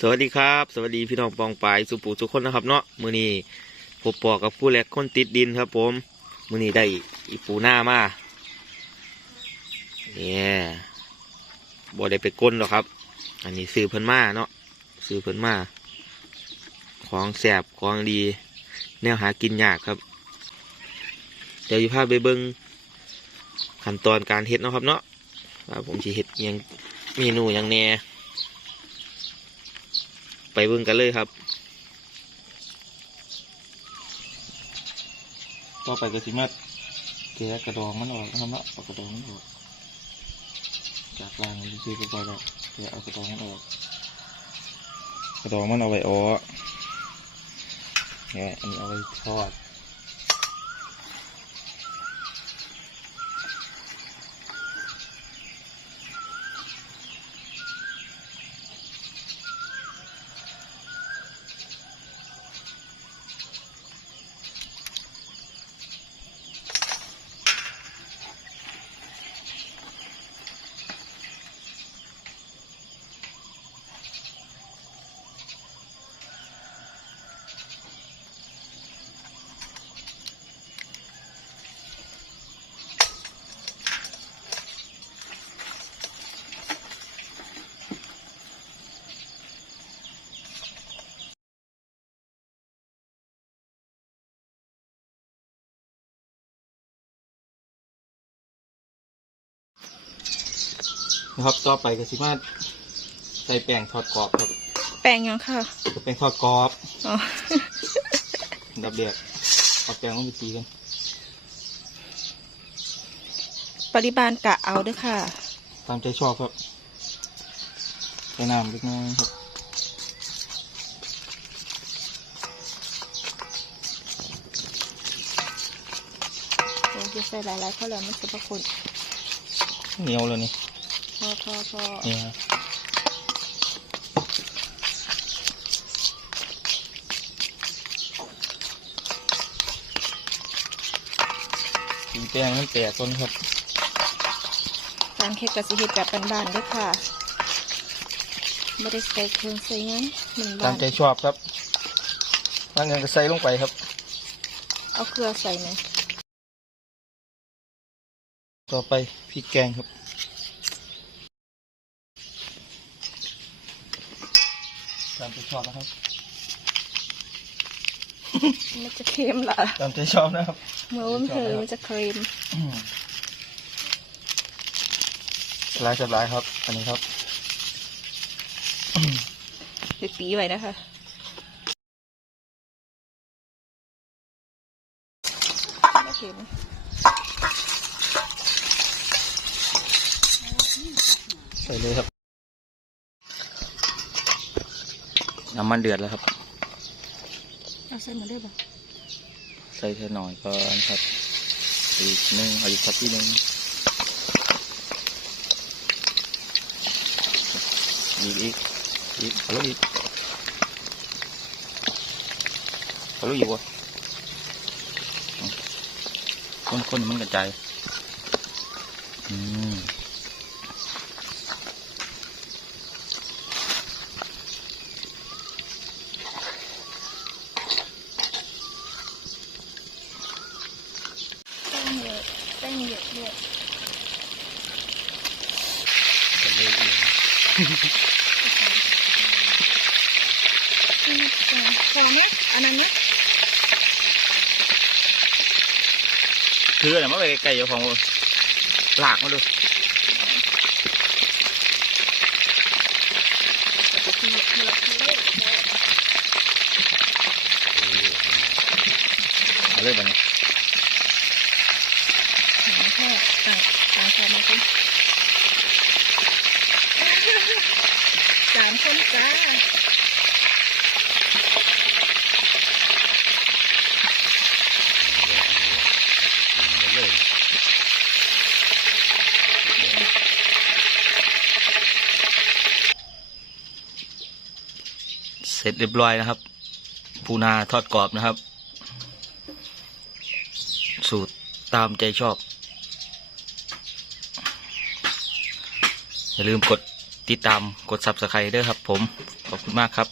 สวัสดีครับ สวัสดีพี่น้องปองปายสุปูทุกคนนะครับเนาะมือนี้ผมปอกับผู้แลกคนติดดินครับ ผมมือนี้ได้อีปูหน้ามาเนี่ยบ่ได้ไปก้นหรอกครับ อันนี้ซื้อเพิ่นมาเนาะซื้อเพิ่นมา ของแสบของดี แนวหากินยากครับ เดี๋ยวจะพาไปเบิ้งขั้นตอนการเฮ็ดนะครับเนาะผมจะเฮ็ดอิหยังเมนูยังแน่ ไปเบิ่งกันเลยครับ ต่อไปก็สิมาแกะกระดองมันออกนะครับเนาะเอากระดองมันออกจากรางมันซื้อไปแล้วแกะเอากระดองมันออก กระดองมันเอาไว้อ้อแกะอันนี้เอาไว้ทอด นะครับต่อไปก็สิมาใส่แป้งทอดกรอบครับแปลงยังค่ะแป้งทอดกรอบอ๋อดับเดือดเอาแป้งลงไปตีกันปริบาลกะเอาเด้วยค่ะ ตามใจชอบครับใส่น้ำเล็กน้อยครับโอ้ยจะใส่หลายๆเพราะแล้วมันจะประคุณเหนียวเลยนี่พ อพอพอนี่ฮะตีแป้งมันแตกต้นครับการเฮ็ดกะสิเฮ็ดแบบบ้านๆเด้วยค่ะไม่ได้ใส่เครื่องใส่หยังหนึ่งตาบ้ามนใจชอบครับร่างเงินก็ใส่ลงไปครับ เอาเกลือใส่ไหมต่อไปพริกแกงครับามใจชอบนะครับ มันจะเค็มล่ะตามใจชอบนะครับ เมื่อวันเธอมันจะเค็มสลายสลายครับ อันนี้ครับไปปีไว้นะคะไม่เค็มใส่เลยครับ น้ำมันเดือดแล้วครับ เอาใส่มาได้ปะใส่แค่หน่อยก่อนครับ อีกหนึ่งเอาอีกครับที่หนึ่งอีกอีกอีกเอาลูกอีกเอาลูกอยู่วะคนคนๆมันกระจายอืม แป้งเยอะแป้งเยอะเยอะ พอไหมอันนั้นไหมคืออะไรมาไปไกลๆอยู่ของหลามาดูเอาเลยบัดนี้หางแค่ต่างต่างแค่มาคุณสามคนจ้าเสร็จเรียบร้อยนะครับปูนาทอดกรอบนะครับ สูตรตามใจชอบ อย่าลืมกดติดตามกด subscribe ด้วยครับผม ขอบคุณมากครับ